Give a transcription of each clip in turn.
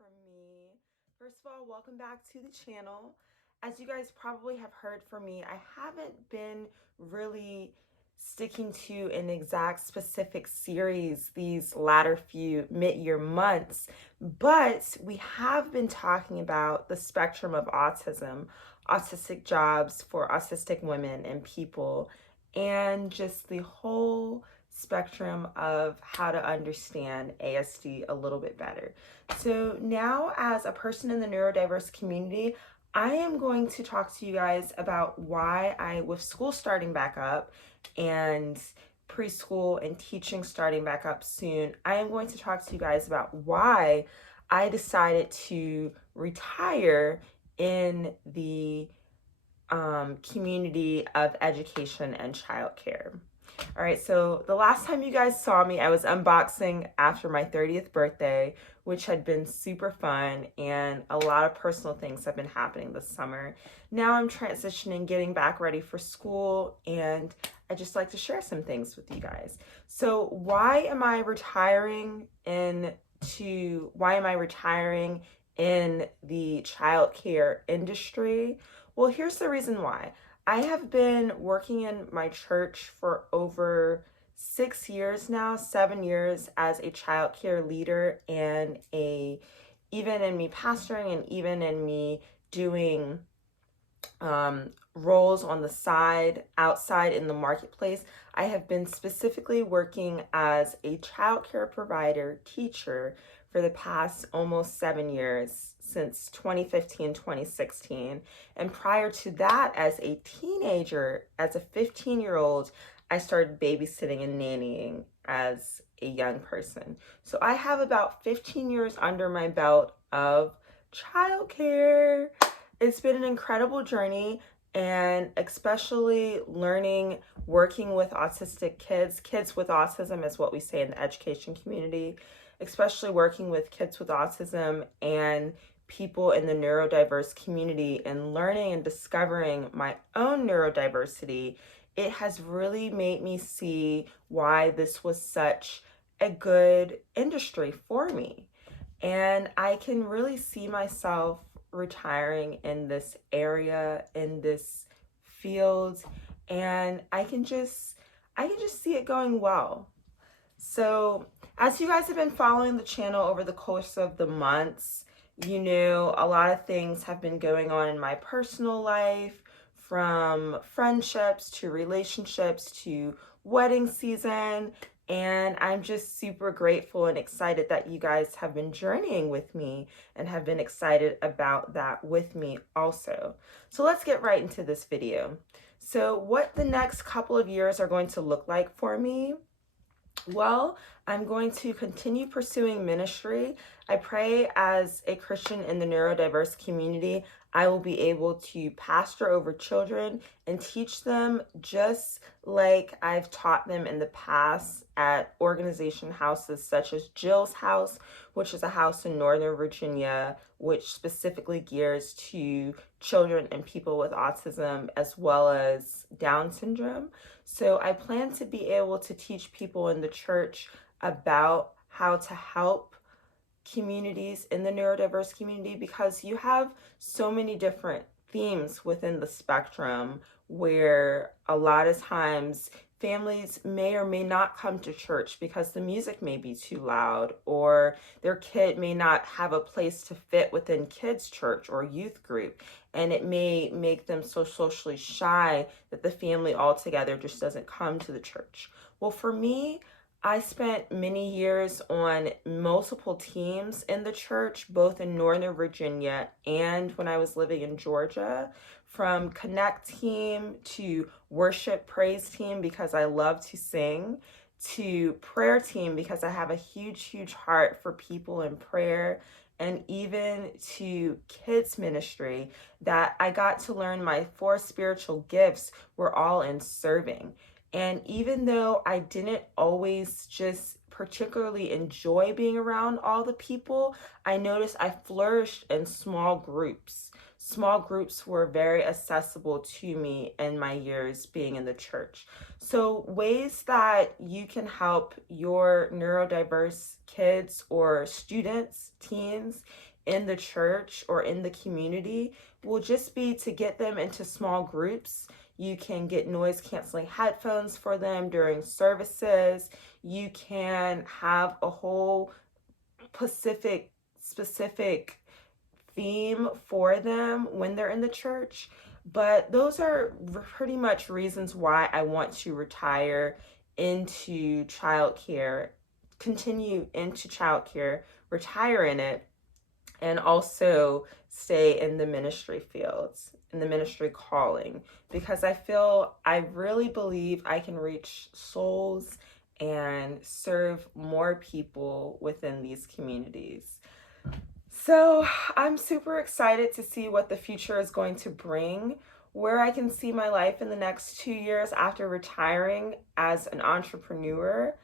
from me. First of all, welcome back to the channel. As you guys probably have heard from me, I haven't been really sticking to an exact specific series these latter few mid-year months, but we have been talking about the spectrum of autism, autistic jobs for autistic women and people, and just the whole spectrum of how to understand ASD a little bit better. So now, as a person in the neurodiverse community, I am going to talk to you guys about with school starting back up and preschool and teaching starting back up soon, I am going to talk to you guys about why I decided to retire in the community of education and childcare. All right, so the last time you guys saw me, I was unboxing after my 30th birthday, which had been super fun, and a lot of personal things have been happening this summer. Now I'm transitioning, getting back ready for school, and I just like to share some things with you guys. So why am I retiring in the childcare industry? Well, here's the reason why. I have been working in my church for over 6 years now, 7 years as a child care leader, and even in me pastoring and even in me doing roles on the side, outside in the marketplace, I have been specifically working as a child care provider, teacher for the past almost 7 years, since 2015, 2016. And prior to that, as a teenager, as a 15-year-old, I started babysitting and nannying as a young person. So I have about 15 years under my belt of childcare. It's been an incredible journey, and especially learning, working with autistic kids with autism is what we say in the education community, especially working with kids with autism and people in the neurodiverse community and learning and discovering my own neurodiversity. It has really made me see why this was such a good industry for me. And I can really see myself retiring in this area, in this field, and I can just see it going well. So, as you guys have been following the channel over the course of the months, you know a lot of things have been going on in my personal life, from friendships to relationships to wedding season. And I'm just super grateful and excited that you guys have been journeying with me and have been excited about that with me also. So let's get right into this video. So what the next couple of years are going to look like for me? Well, I'm going to continue pursuing ministry. I pray as a Christian in the neurodiverse community, I will be able to pastor over children and teach them just like I've taught them in the past at organization houses such as Jill's House, which is a house in Northern Virginia, which specifically gears to children and people with autism as well as Down syndrome. So I plan to be able to teach people in the church about how to help communities in the neurodiverse community, because you have so many different themes within the spectrum where a lot of times families may or may not come to church because the music may be too loud, or their kid may not have a place to fit within kids' church or youth group, and it may make them so socially shy that the family altogether just doesn't come to the church. Well, for me, I spent many years on multiple teams in the church, both in Northern Virginia and when I was living in Georgia, from Connect team to worship praise team because I love to sing, to prayer team because I have a huge heart for people in prayer, and even to kids ministry, that I got to learn my 4 spiritual gifts were all in serving. And even though I didn't always just particularly enjoy being around all the people, I noticed I flourished in small groups. Small groups were very accessible to me in my years being in the church. So ways that you can help your neurodiverse kids or students, teens, in the church or in the community will just be to get them into small groups. You can get noise canceling headphones for them during services. You can have a whole specific theme for them when they're in the church. But those are pretty much reasons why I want to retire into childcare, continue into childcare, retire in it, and also stay in the ministry fields, in the ministry calling, because I really believe I can reach souls and serve more people within these communities. So I'm super excited to see what the future is going to bring, where I can see my life in the next 2 years after retiring as an entrepreneur.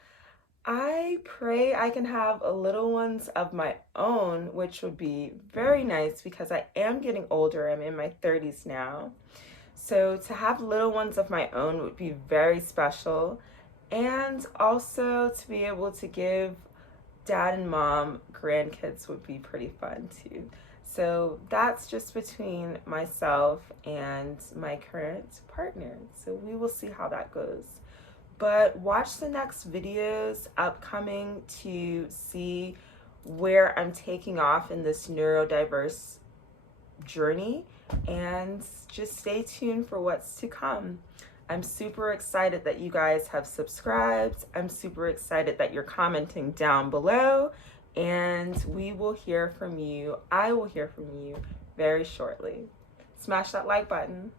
I pray I can have little ones of my own, which would be very nice because I am getting older. I'm in my 30s now. So to have little ones of my own would be very special. And also to be able to give dad and mom grandkids would be pretty fun too. So that's just between myself and my current partner. So we will see how that goes. But watch the next videos upcoming to see where I'm taking off in this neurodiverse journey, and just stay tuned for what's to come. I'm super excited that you guys have subscribed. I'm super excited that you're commenting down below, and we will hear from you. I will hear from you very shortly. Smash that like button.